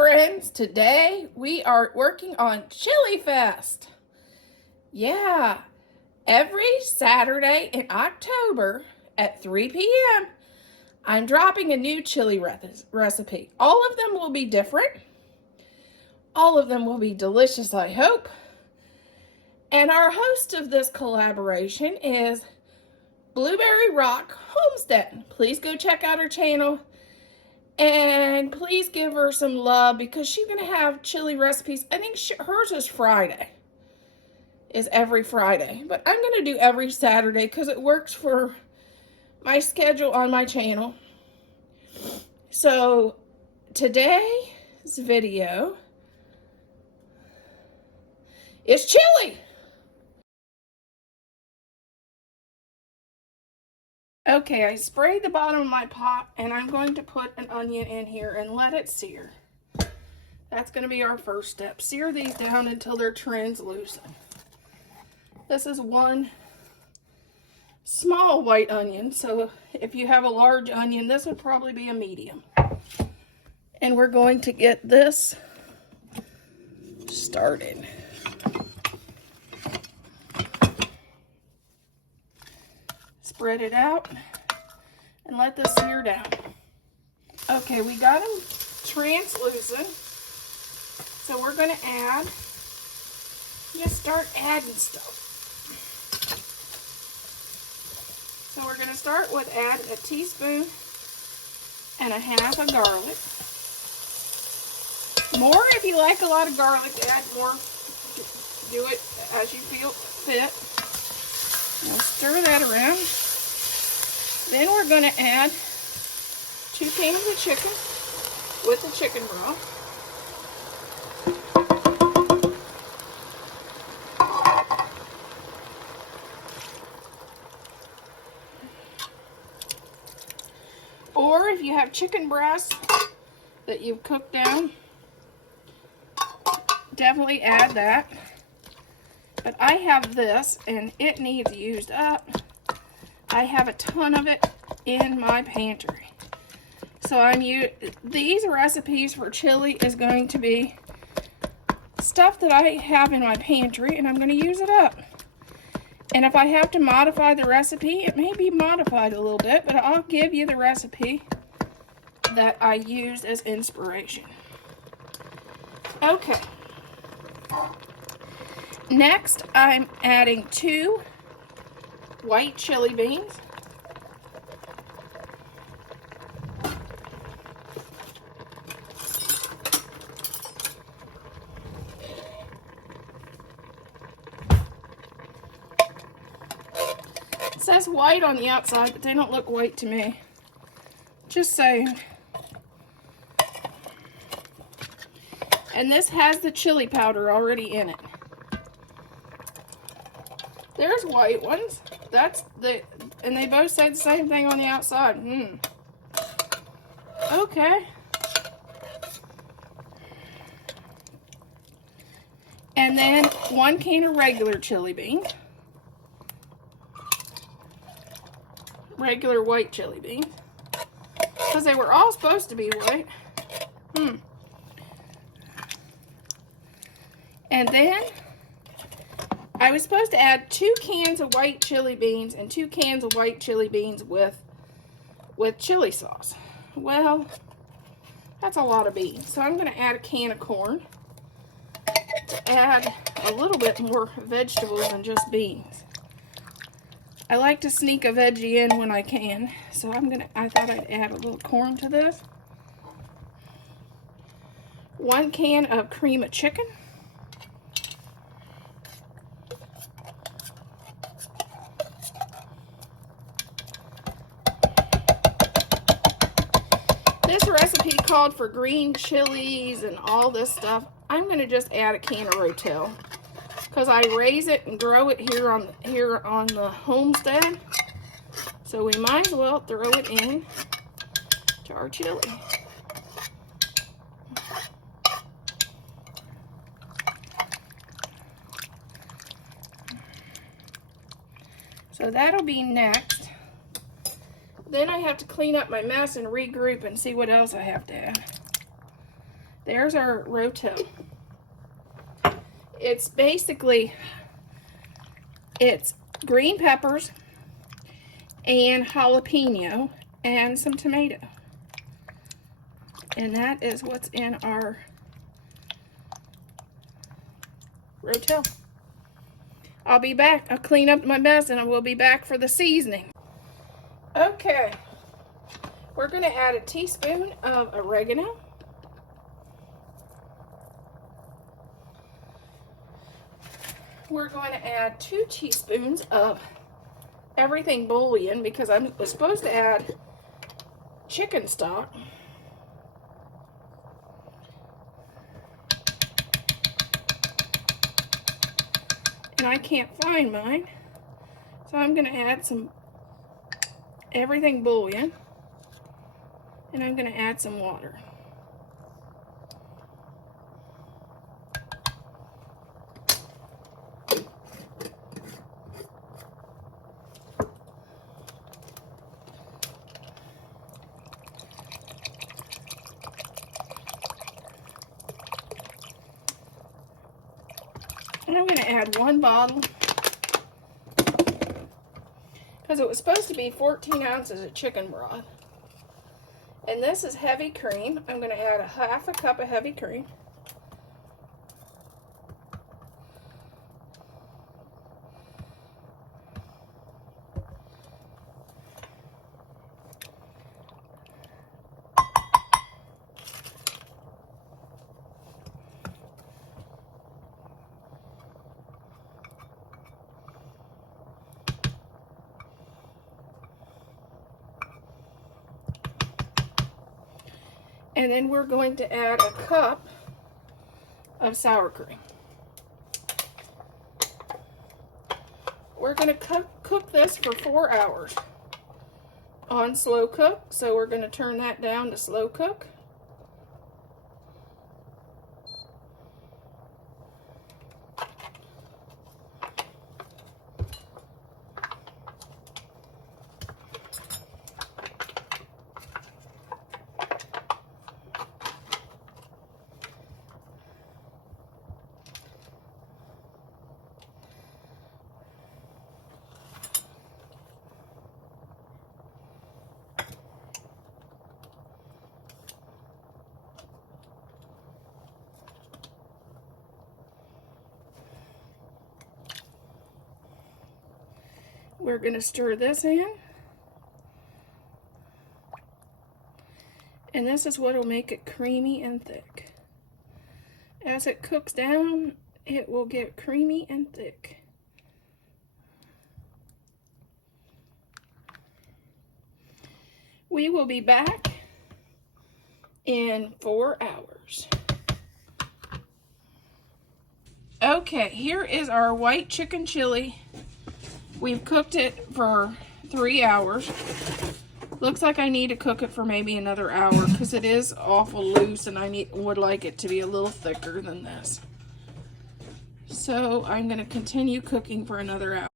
friends, today we are working on Chili Fest. Yeah, every Saturday in October at 3 p.m. I'm dropping a new chili recipe. All of them will be different. All of them will be delicious, I hope. And our host of this collaboration is Blueberry Rock Homestead. Please go check out her channel. And please give her some love because she's going to have chili recipes. I think hers is Friday. Is every Friday. But I'm going to do every Saturday because it works for my schedule on my channel. So today's video is chili. Okay, I sprayed the bottom of my pot and I'm going to put an onion in here and let it sear. That's going to be our first step. Sear these down until they're translucent. This is one small white onion, so if you have a large onion, this would probably be a medium. And we're going to get this started. Spread it out and let this sear down. Okay, we got them translucent. So we're going to just start adding stuff. So we're going to start with adding a teaspoon and a half of garlic. More if you like a lot of garlic, add more. Do it as you feel fit. Now stir that around. Then we're going to add 2 cans of chicken with the chicken broth. Or if you have chicken breasts that you've cooked down, definitely add that. But I have this and it needs used up. I have a ton of it in my pantry. So these recipes for chili is going to be stuff that I have in my pantry and I'm going to use it up. And if I have to modify the recipe, it may be modified a little bit, but I'll give you the recipe that I used as inspiration. Okay. Next, I'm adding 2 white chili beans. It says white on the outside, but they don't look white to me. Just saying. And this has the chili powder already in it. There's white ones. And they both say the same thing on the outside. Okay. And then 1 can of regular chili beans. Regular white chili beans. Because they were all supposed to be white. And then I was supposed to add 2 cans of white chili beans and 2 cans of white chili beans with chili sauce. Well, that's a lot of beans. So I'm going to add a can of corn to add a little bit more vegetables than just beans. I like to sneak a veggie in when I can, so I thought I'd add a little corn to this. 1 can of cream of chicken. This recipe called for green chilies and all this stuff. I'm going to just add a can of Rotel because I raise it and grow it here on the homestead. So we might as well throw it in to our chili. So that'll be next. Then I have to clean up my mess and regroup and see what else I have to add. There's our rotel. It's basically, it's green peppers and jalapeno and some tomato. And that is what's in our rotel. I'll be back. I'll clean up my mess and I will be back for the seasoning. Okay, we're going to add a teaspoon of oregano. We're going to add 2 teaspoons of everything bouillon because I was supposed to add chicken stock. And I can't find mine, so I'm going to add some everything bouillon, and I'm going to add some water. And I'm going to add 1 bottle because it was supposed to be 14 ounces of chicken broth. And this is heavy cream. I'm going to add a 1/2 cup of heavy cream. And then we're going to add a cup of sour cream. We're going to cook this for 4 hours on slow cook. So we're going to turn that down to slow cook. We're going to stir this in. And this is what will make it creamy and thick. As it cooks down, it will get creamy and thick. We will be back in 4 hours. Okay, here is our white chicken chili. We've cooked it for 3 hours. Looks like I need to cook it for maybe another hour because it is awful loose and I would like it to be a little thicker than this. So I'm going to continue cooking for another hour.